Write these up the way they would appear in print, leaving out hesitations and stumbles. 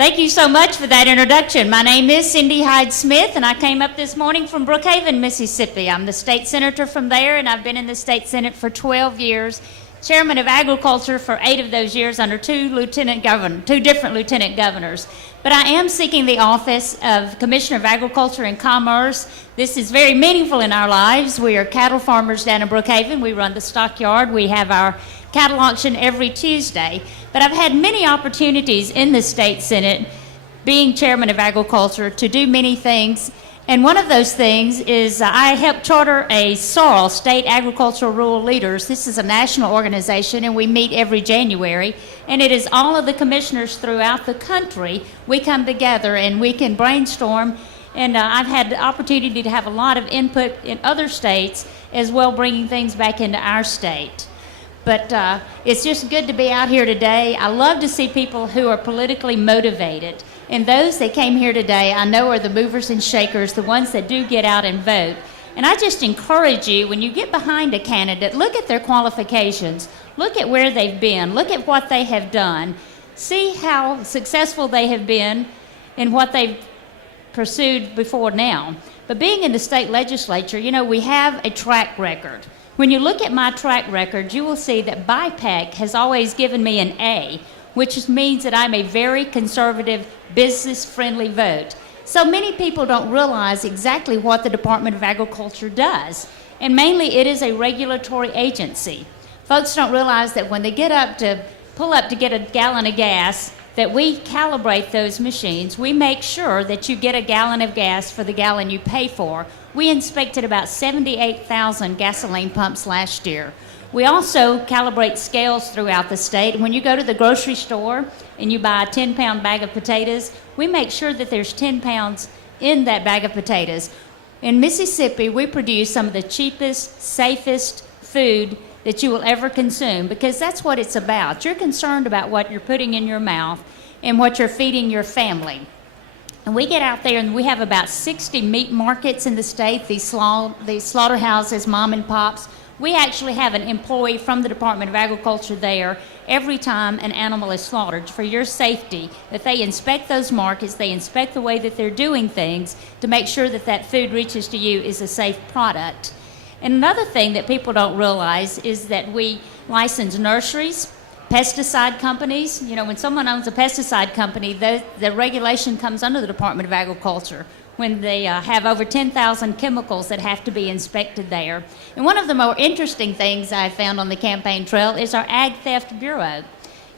Thank you so much for that introduction. My name is Cindy Hyde-Smith, and I came up this morning from Brookhaven, Mississippi. I'm the state senator from there, and I've been in the state senate for 12 years, chairman of agriculture for 8 of those years under two different lieutenant governors. But I am seeking the office of Commissioner of Agriculture and Commerce. This is very meaningful in our lives. We are cattle farmers down in Brookhaven. We run the stockyard. We have our cattle auction every Tuesday. But I've had many opportunities in the state senate, being chairman of agriculture, to do many things. And one of those things is I helped charter a SARL, State Agricultural Rural Leaders. This is a national organization, and we meet every January. And it is all of the commissioners throughout the country. We come together and we can brainstorm. And I've had the opportunity to have a lot of input in other states as well, bringing things back into our state. But it's just good to be out here today. I love to see people who are politically motivated. And those that came here today, I know, are the movers and shakers, the ones that do get out and vote. And I just encourage you, when you get behind a candidate, look at their qualifications, look at where they've been, look at what they have done, see how successful they have been in what they've pursued before now. But being in the state legislature, you know, we have a track record. When you look at my track record, you will see that BIPAC has always given me an A, which means that I'm a very conservative, business-friendly vote. So many people don't realize exactly what the Department of Agriculture does, and mainly it is a regulatory agency. Folks don't realize that when they pull up to get a gallon of gas, that we calibrate those machines. We make sure that you get a gallon of gas for the gallon you pay for. We inspected about 78,000 gasoline pumps last year. We also calibrate scales throughout the state. When you go to the grocery store and you buy a 10-pound bag of potatoes, we make sure that there's 10 pounds in that bag of potatoes. In Mississippi, we produce some of the cheapest, safest food that you will ever consume, because that's what it's about. You're concerned about what you're putting in your mouth and what you're feeding your family. And we get out there and we have about 60 meat markets in the state, these slaughterhouses, mom and pops. We actually have an employee from the Department of Agriculture there every time an animal is slaughtered for your safety, that they inspect those markets, they inspect the way that they're doing things to make sure that that food reaches to you is a safe product. And another thing that people don't realize is that we license nurseries, pesticide companies. You know, when someone owns a pesticide company, the regulation comes under the Department of Agriculture when they have over 10,000 chemicals that have to be inspected there. And one of the more interesting things I found on the campaign trail is our Ag Theft Bureau.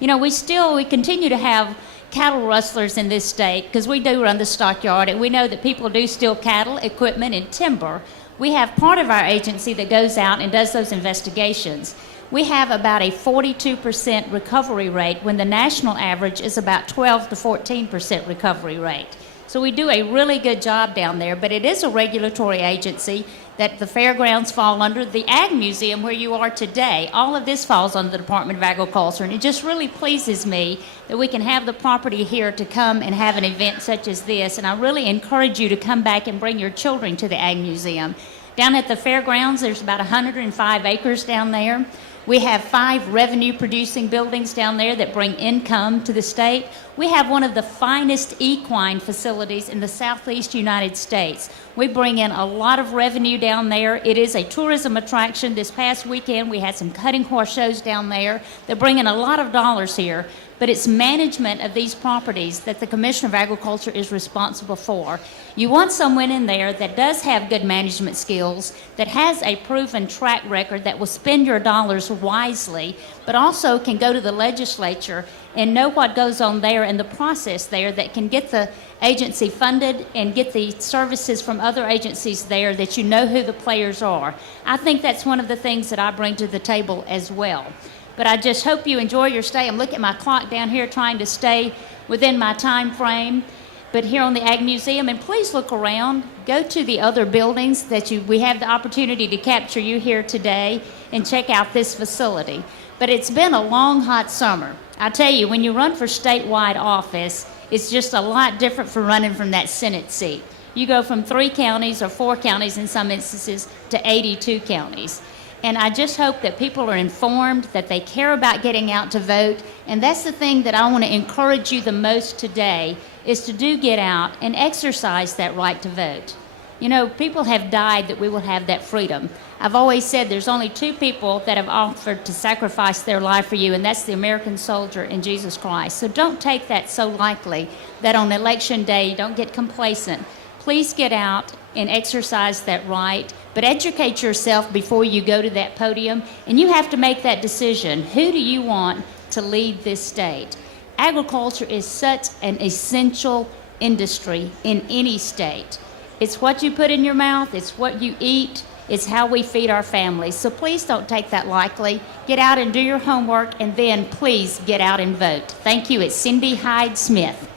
You know, we continue to have cattle rustlers in this state, because we do run the stockyard, and we know that people do steal cattle, equipment, and timber. We have part of our agency that goes out and does those investigations. We have about a 42% recovery rate when the national average is about 12 to 14% recovery rate. So we do a really good job down there, but it is a regulatory agency that the fairgrounds fall under, the Ag Museum where you are today. All of this falls under the Department of Agriculture, and it just really pleases me that we can have the property here to come and have an event such as this. And I really encourage you to come back and bring your children to the Ag Museum. Down at the fairgrounds, there's about 105 acres down there. We have 5 revenue-producing buildings down there that bring income to the state. We have one of the finest equine facilities in the southeast United States. We bring in a lot of revenue down there. It is a tourism attraction. This past weekend, we had some cutting horse shows down there that bring in a lot of dollars here. But it's management of these properties that the Commissioner of Agriculture is responsible for. You want someone in there that does have good management skills, that has a proven track record, that will spend your dollars wisely, but also can go to the legislature and know what goes on there and the process there, that can get the agency funded and get the services from other agencies there, that you know who the players are. I think that's one of the things that I bring to the table as well. But I just hope you enjoy your stay. I'm looking at my clock down here trying to stay within my time frame. But here on the Ag Museum, and please look around, go to the other buildings that we have the opportunity to capture you here today, and check out this facility. But it's been a long, hot summer. I tell you, when you run for statewide office, it's just a lot different from running from that Senate seat. You go from 3 counties or 4 counties in some instances to 82 counties. And I just hope that people are informed, that they care about getting out to vote. And that's the thing that I want to encourage you the most today, is to do get out and exercise that right to vote. You know, people have died that we will have that freedom. I've always said there's only two people that have offered to sacrifice their life for you, and that's the American soldier and Jesus Christ. So don't take that so lightly that on election day you don't get complacent. Please get out and exercise that right, but educate yourself before you go to that podium, and you have to make that decision. Who do you want to lead this state? Agriculture is such an essential industry in any state. It's what you put in your mouth, it's what you eat, it's how we feed our families. So please don't take that lightly. Get out and do your homework, and then please get out and vote. Thank you. It's Cindy Hyde-Smith.